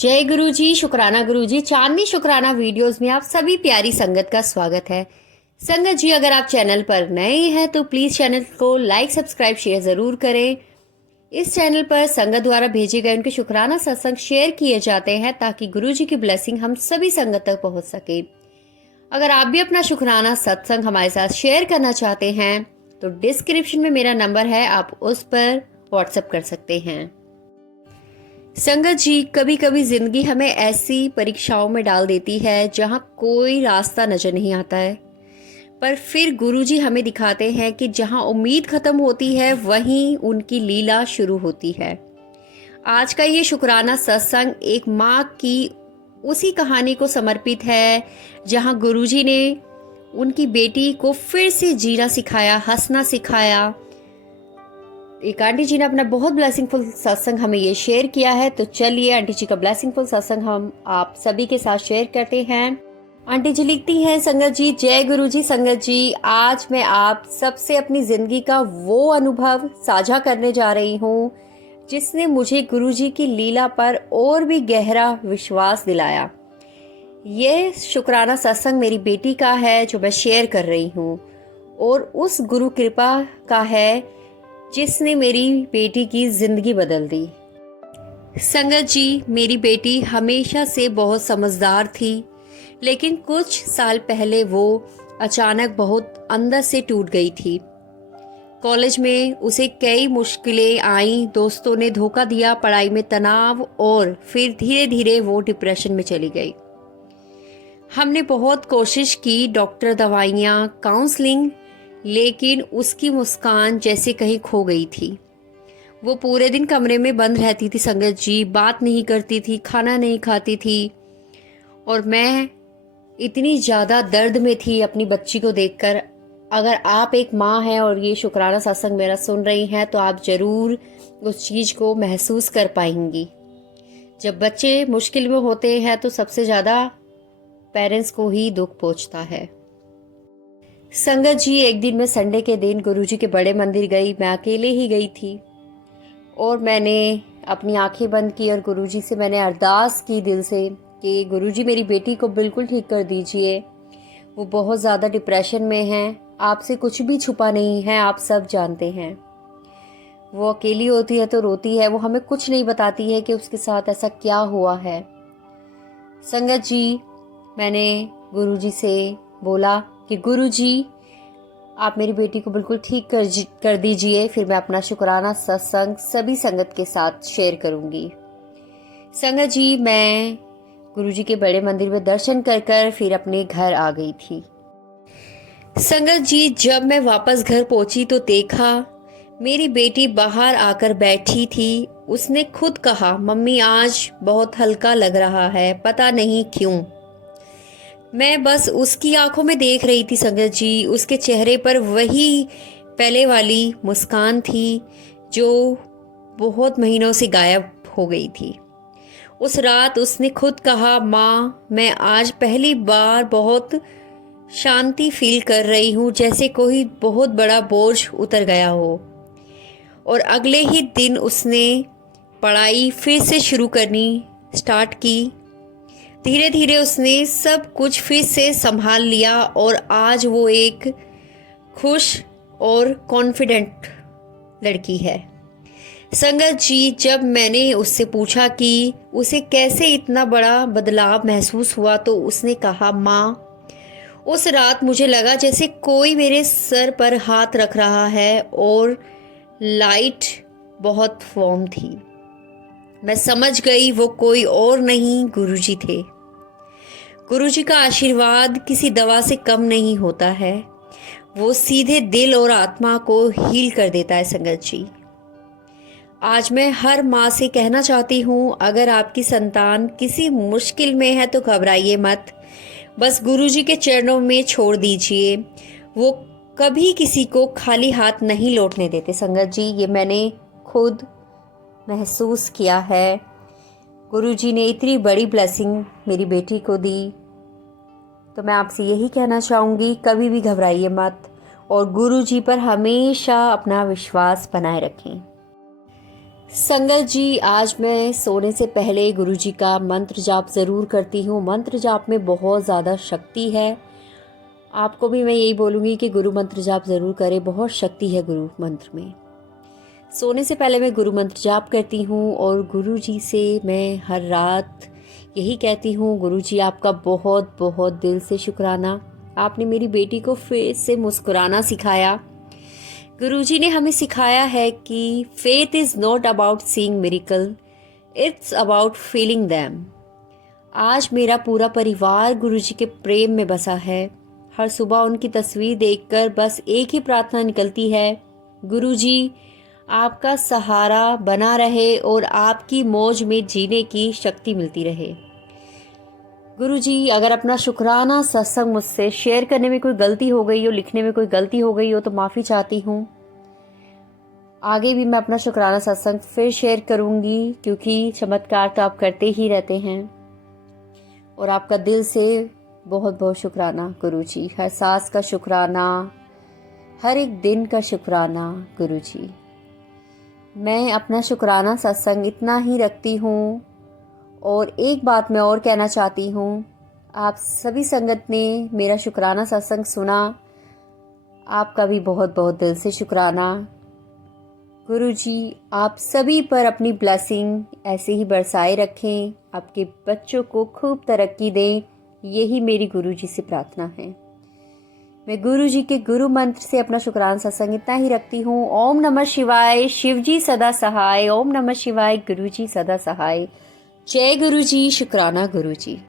जय गुरु जी, शुक्राना गुरु जी। चांदनी शुक्राना वीडियोस में आप सभी प्यारी संगत का स्वागत है। संगत जी, अगर आप चैनल पर नए हैं तो प्लीज़ चैनल को लाइक सब्सक्राइब शेयर ज़रूर करें। इस चैनल पर संगत द्वारा भेजे गए उनके शुक्राना सत्संग शेयर किए जाते हैं ताकि गुरु जी की ब्लेसिंग हम सभी संगत तक पहुंच सके। अगर आप भी अपना शुक्राना सत्संग हमारे साथ शेयर करना चाहते हैं तो डिस्क्रिप्शन में मेरा नंबर है, आप उस पर व्हाट्सएप कर सकते हैं। संगत जी, कभी कभी जिंदगी हमें ऐसी परीक्षाओं में डाल देती है जहां कोई रास्ता नजर नहीं आता है, पर फिर गुरुजी हमें दिखाते हैं कि जहां उम्मीद खत्म होती है वहीं उनकी लीला शुरू होती है। आज का ये शुक्राना सत्संग एक माँ की उसी कहानी को समर्पित है जहां गुरुजी ने उनकी बेटी को फिर से जीना सिखाया, हंसना सिखाया। एक आंटी जी ने अपना बहुत ब्लेसिंगफुल सत्संग हमें ये शेयर किया है, तो चलिए आंटी जी का ब्लेसिंगफुल सत्संग हम आप सभी के साथ शेयर करते हैं। आंटी जी लिखती हैं, संगत जी जय गुरु जी। संगत जी, आज मैं आप सबसे अपनी जिंदगी का वो अनुभव साझा करने जा रही हूँ जिसने मुझे गुरु जी की लीला पर और भी गहरा विश्वास दिलाया। ये शुक्राना सत्संग मेरी बेटी का है जो मैं शेयर कर रही हूँ, और उस गुरु कृपा का है जिसने मेरी बेटी की जिंदगी बदल दी। संगत जी, मेरी बेटी हमेशा से बहुत समझदार थी, लेकिन कुछ साल पहले वो अचानक बहुत अंदर से टूट गई थी। कॉलेज में उसे कई मुश्किलें आईं, दोस्तों ने धोखा दिया, पढ़ाई में तनाव, और फिर धीरे धीरे वो डिप्रेशन में चली गई। हमने बहुत कोशिश की, डॉक्टर, दवाइयाँ, काउंसलिंग, लेकिन उसकी मुस्कान जैसे कहीं खो गई थी। वो पूरे दिन कमरे में बंद रहती थी संगत जी, बात नहीं करती थी, खाना नहीं खाती थी, और मैं इतनी ज़्यादा दर्द में थी अपनी बच्ची को देखकर। अगर आप एक माँ हैं और ये शुक्राना सत्संग मेरा सुन रही हैं तो आप ज़रूर उस चीज़ को महसूस कर पाएंगी। जब बच्चे मुश्किल में होते हैं तो सबसे ज़्यादा पेरेंट्स को ही दुख पहुँचता है। संगत जी, एक दिन मैं संडे के दिन गुरुजी के बड़े मंदिर गई। मैं अकेले ही गई थी और मैंने अपनी आंखें बंद की और गुरुजी से मैंने अरदास की दिल से कि गुरुजी मेरी बेटी को बिल्कुल ठीक कर दीजिए। वो बहुत ज़्यादा डिप्रेशन में है, आपसे कुछ भी छुपा नहीं है, आप सब जानते हैं। वो अकेली होती है तो रोती है, वो हमें कुछ नहीं बताती है कि उसके साथ ऐसा क्या हुआ है। संगत जी, मैंने गुरुजी से बोला कि गुरुजी आप मेरी बेटी को बिल्कुल ठीक कर दीजिए, फिर मैं अपना शुक्राना सत्संग सभी संगत के साथ शेयर करूंगी। संगत जी, मैं गुरुजी के बड़े मंदिर में दर्शन कर फिर अपने घर आ गई थी। संगत जी, जब मैं वापस घर पहुंची तो देखा मेरी बेटी बाहर आकर बैठी थी। उसने खुद कहा, मम्मी आज बहुत हल्का लग रहा है, पता नहीं क्यों। मैं बस उसकी आंखों में देख रही थी संगत जी, उसके चेहरे पर वही पहले वाली मुस्कान थी जो बहुत महीनों से गायब हो गई थी। उस रात उसने खुद कहा, माँ मैं आज पहली बार बहुत शांति फील कर रही हूँ, जैसे कोई बहुत बड़ा बोझ उतर गया हो। और अगले ही दिन उसने पढ़ाई फिर से शुरू करनी स्टार्ट की। धीरे धीरे उसने सब कुछ फिर से संभाल लिया और आज वो एक खुश और कॉन्फिडेंट लड़की है। संगत जी, जब मैंने उससे पूछा कि उसे कैसे इतना बड़ा बदलाव महसूस हुआ तो उसने कहा, माँ उस रात मुझे लगा जैसे कोई मेरे सर पर हाथ रख रहा है और लाइट बहुत वार्म थी। मैं समझ गई वो कोई और नहीं, गुरुजी थे। गुरुजी का आशीर्वाद किसी दवा से कम नहीं होता है, वो सीधे दिल और आत्मा को हील कर देता है। संगत जी, आज मैं हर माँ से कहना चाहती हूँ, अगर आपकी संतान किसी मुश्किल में है तो घबराइए मत, बस गुरुजी के चरणों में छोड़ दीजिए। वो कभी किसी को खाली हाथ नहीं लौटने देते। संगत जी, ये मैंने खुद महसूस किया है। गुरुजी ने इतनी बड़ी ब्लेसिंग मेरी बेटी को दी, तो मैं आपसे यही कहना चाहूँगी, कभी भी घबराइए मत और गुरुजी पर हमेशा अपना विश्वास बनाए रखें। संगत जी, आज मैं सोने से पहले गुरु जी का मंत्र जाप ज़रूर करती हूँ। मंत्र जाप में बहुत ज़्यादा शक्ति है। आपको भी मैं यही बोलूँगी कि गुरु मंत्र जाप ज़रूर करें, बहुत शक्ति है गुरु मंत्र में। सोने से पहले मैं गुरु मंत्र जाप करती हूँ और गुरु जी से मैं हर रात यही कहती हूँ, गुरु जी आपका बहुत बहुत दिल से शुक्राना। आपने मेरी बेटी को फिर से मुस्कुराना सिखाया। गुरुजी ने हमें सिखाया है कि faith is not about seeing miracle, it's about feeling them. आज मेरा पूरा परिवार गुरुजी के प्रेम में बसा है। हर सुबह उनकी तस्वीर देखकर बस एक ही प्रार्थना निकलती है, गुरुजी आपका सहारा बना रहे और आपकी मौज में जीने की शक्ति मिलती रहे। गुरुजी, अगर अपना शुक्राना सत्संग मुझसे शेयर करने में कोई गलती हो गई हो, लिखने में कोई गलती हो गई हो तो माफ़ी चाहती हूँ। आगे भी मैं अपना शुक्राना सत्संग फिर शेयर करूँगी, क्योंकि चमत्कार तो आप करते ही रहते हैं। और आपका दिल से बहुत बहुत शुक्राना गुरुजी। हर सांस का शुक्राना, हर एक दिन का शुक्राना गुरुजी। मैं अपना शुक्राना सत्संग इतना ही रखती हूँ। और एक बात मैं और कहना चाहती हूँ, आप सभी संगत ने मेरा शुक्राना सत्संग सुना, आपका भी बहुत बहुत दिल से शुक्राना। गुरुजी आप सभी पर अपनी ब्लेसिंग ऐसे ही बरसाए रखें, आपके बच्चों को खूब तरक्की दें, यही मेरी गुरुजी से प्रार्थना है। मैं गुरुजी के गुरु मंत्र से अपना शुक्राना सत्संग इतना ही रखती हूँ। ओम नमः शिवाय, शिवजी सदा सहाय। ओम नमः शिवाय, गुरुजी सदा सहाय। जय गुरुजी, शुक्राना गुरुजी।